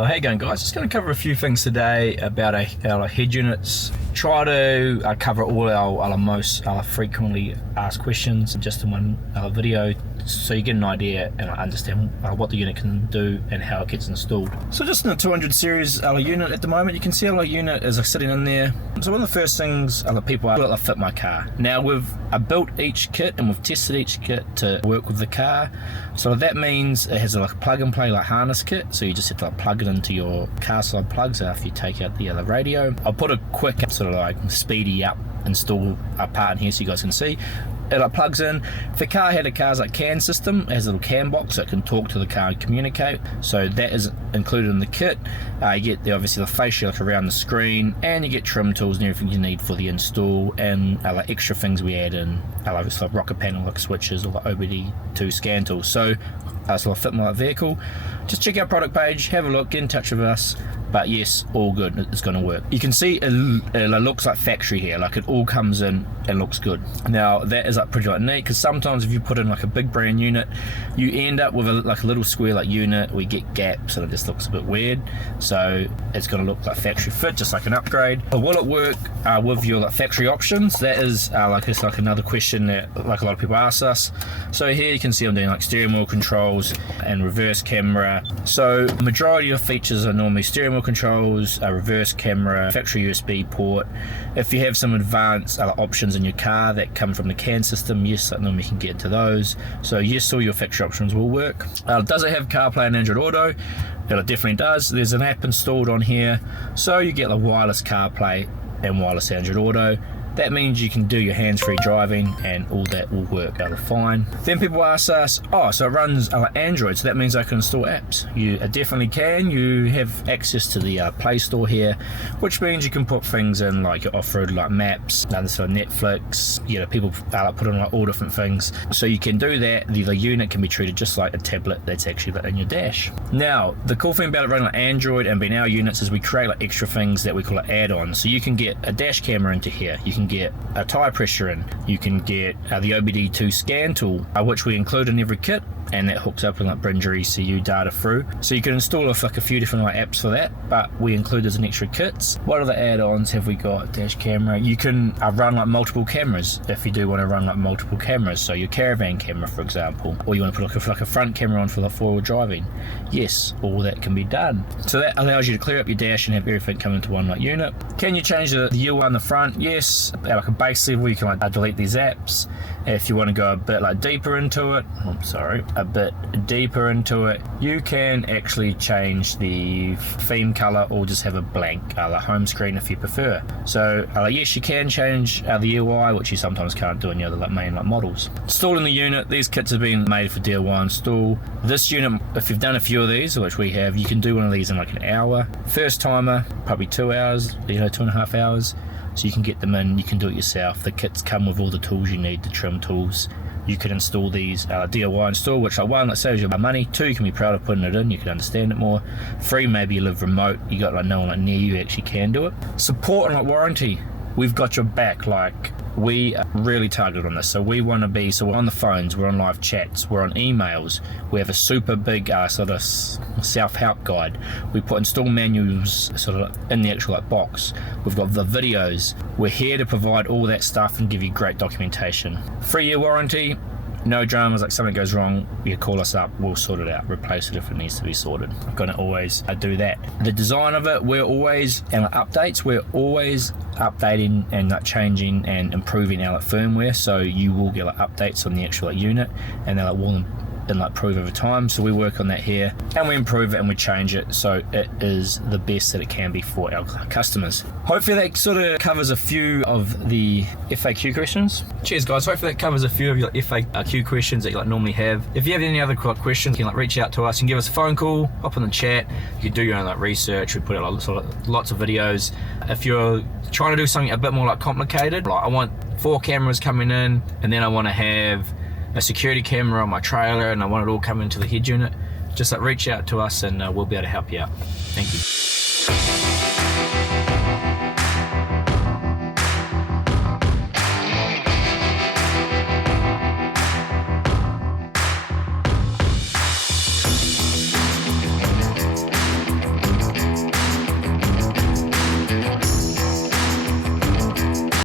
Oh, how you going, guys? Just going to cover a few things today about our head units. Try to cover all our most frequently asked questions just in one video, so you get an idea and understand what the unit can do and how it gets installed. So just in the 200 series unit at the moment, you can see our unit is sitting in there. So one of the first things people are, will it fit my car? Now we've built each kit and we've tested each kit to work with the car. So that means it has a plug and play harness kit, so you just have to plug it into your car side plugs after you take out the radio. I'll put a quick sort of speedy up install part in here so you guys can see. It plugs in. If the car had a car's CAN system, it has a little CAN box that can talk to the car and communicate, so that is included in the kit. You get obviously the fascia around the screen, and you get trim tools and everything you need for the install, and extra things we add in, like rocker panel switches or OBD2 scan tools. So it'll fit my vehicle. Just check our product page, have a look, get in touch with us. But yes, all good, it's going to work. You can see it looks like factory here, it all comes in and looks good. Now that is pretty neat, because sometimes if you put in a big brand unit, you end up with a little square unit, we get gaps and it just looks a bit weird. So it's going to look like factory fit, just like an upgrade. But will it work with your factory options? That is it's another question that a lot of people ask us. So here you can see I'm doing steering wheel controls and reverse camera. So the majority of features are normally steering wheel controls, a reverse camera, factory USB port. If you have some advanced options in your car that come from the CAN system, yes, normally you can get into those. So yes, all your factory options will work. Does it have CarPlay and Android Auto? It definitely does. There's an app installed on here, so you get the wireless CarPlay and wireless Android Auto. That means you can do your hands-free driving and all that will work fine. Then people ask us, so it runs Android, so that means I can install apps. You definitely can. You have access to the Play Store here, which means you can put things in your off-road maps, Netflix, people put in all different things. So you can do that. The unit can be treated just like a tablet that's actually in your dash. Now, the cool thing about it running Android and being our units is we create extra things that we call add-ons. So you can get a dash camera into here. You can get a tire pressure in, you can get the OBD2 scan tool, which we include in every kit, and that hooks up and brings your ECU data through. So you can install a few different apps for that, but we include as an extra kits. What other add-ons have we got? Dash camera. You can run multiple cameras if you do want to run multiple cameras. So your caravan camera, for example, or you want to put a front camera on for the four-wheel driving. Yes, all that can be done. So that allows you to clear up your dash and have everything come into one unit. Can you change the UI on the front? Yes. At a base level, you can delete these apps. If you want to go a bit deeper into it, you can actually change the theme color or just have a blank home screen if you prefer. So yes, you can change the UI, which you sometimes can't do in the other main models. Installing the unit, these kits have been made for DIY install. This unit, if you've done a few of these, which we have, you can do one of these in an hour. First timer, probably 2 hours, 2.5 hours. So you can get them in, you can do it yourself. The kits come with all the tools you need, the trim tools. You can install these DIY install, which one, that saves you money. 2, you can be proud of putting it in, you can understand it more. 3, maybe you live remote, you got no one near you actually can do it. Support and warranty, we've got your back. We are really targeted on this, so we want to be, we're on the phones, we're on live chats, we're on emails, we have a super big sort of self-help guide. We put install manuals in the actual box. We've got the videos. We're here to provide all that stuff and give you great documentation. 3-year warranty. No dramas, something goes wrong, you call us up, we'll sort it out, replace it if it needs to be sorted. I'm going to always do that. The design of it, we're always, and updates, we're always updating and changing and improving our firmware, so you will get updates on the actual unit, and they'll will improve over time. So we work on that here and we improve it and we change it so it is the best that it can be for our customers. Hopefully that sort of covers a few of the FAQ questions. Cheers guys, hopefully that covers a few of your FAQ questions that you normally have. If you have any other questions, you can reach out to us and give us a phone call, hop on the chat. You can do your own research. We put out lots of videos. If you're trying to do something a bit more complicated, I want 4 cameras coming in, and then I want to have a security camera on my trailer, and I want it all coming into the head unit, just reach out to us and we'll be able to help you out. Thank you.